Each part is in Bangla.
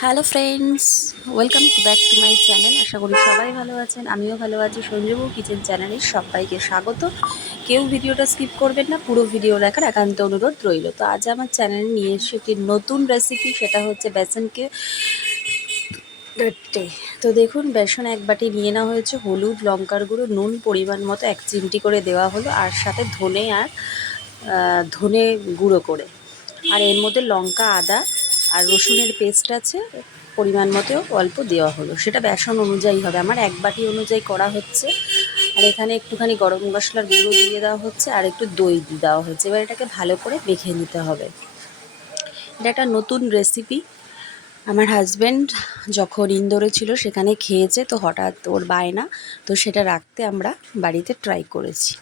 Hello friends welcome to back to my channel আশা করি সবাই ভালো আছেন, আমিও ভালো আছি। সঞ্জীবু কিচেন চ্যানেলের সবাইকে স্বাগত। কেউ ভিডিওটা স্কিপ করবেন না, পুরো ভিডিও দেখার একান্ত অনুরোধ রইল। তো আজ আমার চ্যানেলে নিয়ে এসে একটি নতুন রেসিপি সেটা হচ্ছে বেসনকে ডাট্টে তো দেখুন, বেসন এক বাটি নিয়ে নেওয়া হয়েছে। হলুদ, লঙ্কার গুঁড়ো, নুন, পরিমাণ মতো এক চিমটি করে দেওয়া হলো, আর সাথে ধনে আর ধনে গুঁড়ো করে। আর এর মধ্যে লঙ্কা, আদা আর রসুনের পেস্ট আছে, পরিমাণ মতো অল্প দেওয়া হলো। সেটা বেসন অনুযায়ী হবে। আমার এক বাটি অনুযায়ী করা হচ্ছে। আর এখানে একটুখানি গরম মশলার গুঁড়ো দিয়ে দেওয়া হচ্ছে আর একটু দই দিয়ে দেওয়া হচ্ছে। এবার এটাকে ভালো করে মেখে নিতে হবে। এটা একটা নতুন রেসিপি আমার হাজব্যান্ড যখন ইন্দোরে ছিল, সেখানে খেয়েছে, তো হঠাৎ ওর বায়না, তো সেটা রাখতে আমরা বাড়িতে ট্রাই করেছি।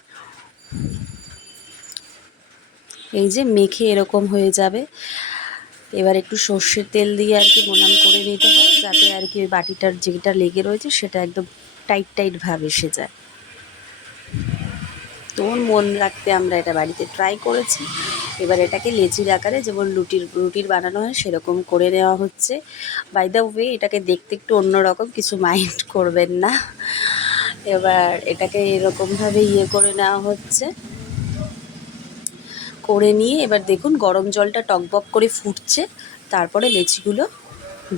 এই যে মেখে এরকম হয়ে যাবে। এবার একটু সর্ষের তেল দিয়ে আর কি মোনাম করে নিতে হয়, যাতে আর কি ওই বাটিটার যেটা লেগে রয়েছে সেটা একদম টাইট টাইট ভাব এসে যায়। তো মন রাখতে আমরা এটা বাড়িতে ট্রাই করেছি। এবার এটাকে লেচির আকারে যেমন লুটির রুটির বানানো হয় সেরকম করে নেওয়া হচ্ছে। বাই দ্য ওয়ে এটাকে দেখতে একটু অন্যরকম, কিছু মাইন্ড করবেন না। এবার এটাকে এরকমভাবে ইয়ে করে নেওয়া হচ্ছে। করে নিয়ে এবার দেখুন গরম জলটা টকবক করে ফুটছে, তারপরে লেচিগুলো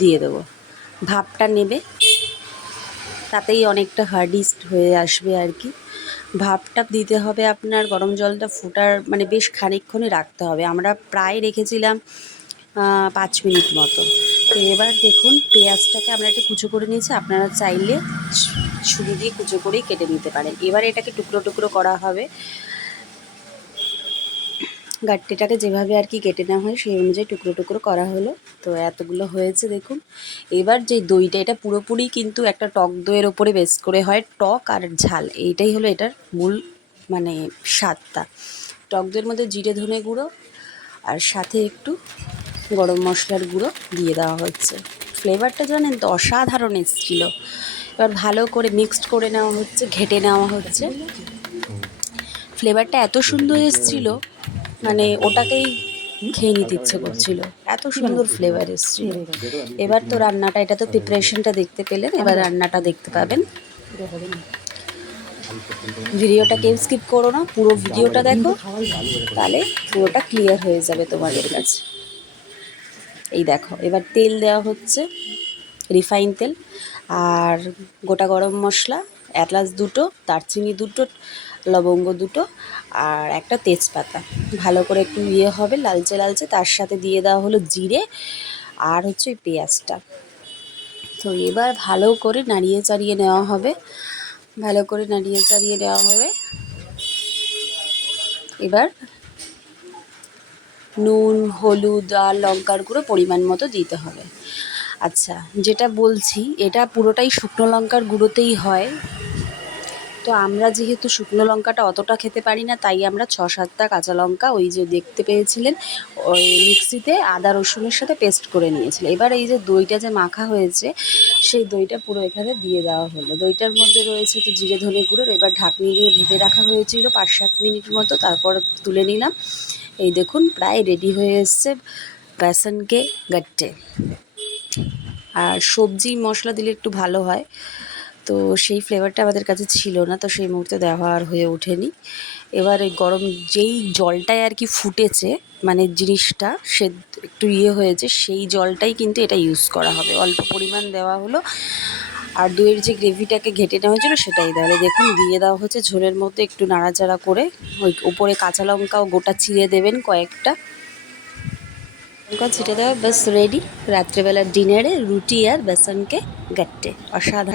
দিয়ে দেবো। ভাপটা নেবে, তাতেই অনেকটা হার্ডিস্ট হয়ে আসবে আর কি। ভাপটা দিতে হবে আপনার গরম জলটা ফুটার মানে বেশ খানিকক্ষণই রাখতে হবে। আমরা প্রায় রেখেছিলাম পাঁচ মিনিট মতো। তো এবার দেখুন পেঁয়াজটাকে আমরা একটু কুচো করে নিয়েছি। আপনারা চাইলে ছুরি দিয়ে কুচো করেই কেটে নিতে পারেন। এবার এটাকে টুকরো টুকরো করা হবে। গাট্টিটাকে যেভাবে আর কি কেটে নেওয়া হয়, সেই অনুযায়ী টুকরো টুকরো করা হলো। তো এতগুলো হয়েছে, দেখুন। এবার যে দইটা, এটা পুরোপুরি কিন্তু একটা টক দইয়ের ওপরে বেস করে হয়, টক আর ঝাল। এইটাই হলো এটার মূল মানে স্বাদটা। টক দইয়ের মধ্যে জিরে ধনে গুঁড়ো আর সাথে একটু গরম মশলার গুঁড়ো দিয়ে দেওয়া হচ্ছে। ফ্লেভারটা জানেন তো, অসাধারণ এসেছিল। এবার ভালো করে মিক্সড করে নেওয়া হচ্ছে, ঘেটে নেওয়া হচ্ছে। ফ্লেভারটা এত সুন্দর এসেছিল মানে ওটাকেই খেয়ে নিতে ইচ্ছে করছিল। এত সুন্দর ফ্লেভার এসেছিল এবার তো রান্নাটা, এটা তো প্রিপারেশনটা দেখতে পেলেন, এবার রান্নাটা দেখতে পাবেন। ভিডিওটা কেউ স্কিপ করো না, পুরো ভিডিওটা দেখো, তাহলে পুরোটা ক্লিয়ার হয়ে যাবে তোমাদের কাছে। এই দেখো, এবার তেল দেওয়া হচ্ছে রিফাইন তেল, আর গোটা গরম মশলা এলাচ দুটো, দারচিনি দুটো, লবঙ্গ দুটো আর একটা তেজপাতা। ভালো করে একটু ইয়ে হবে, লালচে লালচে, তার সাথে দিয়ে দেওয়া হলো জিরে আর হচ্ছে ওই পেঁয়াজটা। তো এবার ভালো করে নাড়িয়ে চাড়িয়ে নেওয়া হবে, ভালো করে নাড়িয়ে চাড়িয়ে নেওয়া হবে। এবার নুন, হলুদ আর লঙ্কার গুঁড়ো পরিমাণ মতো দিতে হবে। আচ্ছা যেটা বলছি, এটা পুরোটাই শুকনো লঙ্কার গুঁড়োতেই হয়। তো আমরা যেহেতু শুকনো লঙ্কাটা অতটা খেতে পারি না, তাই আমরা ছ সাতটা কাঁচা লঙ্কা ওই যে দেখতে পেয়েছিলেন, ওই মিক্সিতে আদা রসুনের সাথে পেস্ট করে নিয়েছিল এবার এই যে দইটা যে মাখা হয়েছে, সেই দইটা পুরো এখানে দিয়ে দেওয়া হলো। দইটার মধ্যে রয়েছে তো জিরে, ধনে গুঁড়োর এবার ঢাকনি দিয়ে ঢেকে রাখা হয়েছিল পাঁচ সাত মিনিট মতো, তারপর তুলে নিলাম। এই দেখুন, প্রায় রেডি হয়ে এসছে বেসনকে গাট্টে আর সবজি মশলা দিলে একটু ভালো হয়। তো সেই ফ্লেভারটা আমাদের কাছে ছিল না, তো সেই মুহূর্তে দেওয়া আর হয়ে ওঠেনি। এবার এই গরম যেই জলটায় আর কি ফুটেছে মানে জিনিসটা, সে একটু ইয়ে হয়েছে, সেই জলটাই কিন্তু এটা ইউজ করা হবে। অল্প পরিমাণ দেওয়া হলো, আর দইয়ের যে গ্রেভিটাকে ঘেটে নেওয়া হয়েছিলো সেটাই তাহলে দেখুন, দিয়ে দেওয়া হচ্ছে ঝোলের মধ্যে একটু নাড়াচাড়া করে, ওই উপরে কাঁচা লঙ্কাও গোটা চিড়ে দেবেন কয়েকটা। লঙ্কা ছিটে দেওয়া বাস রেডি রাত্রেবেলার ডিনারে রুটি আর বেসনকে গাট্টে অসাধারণ।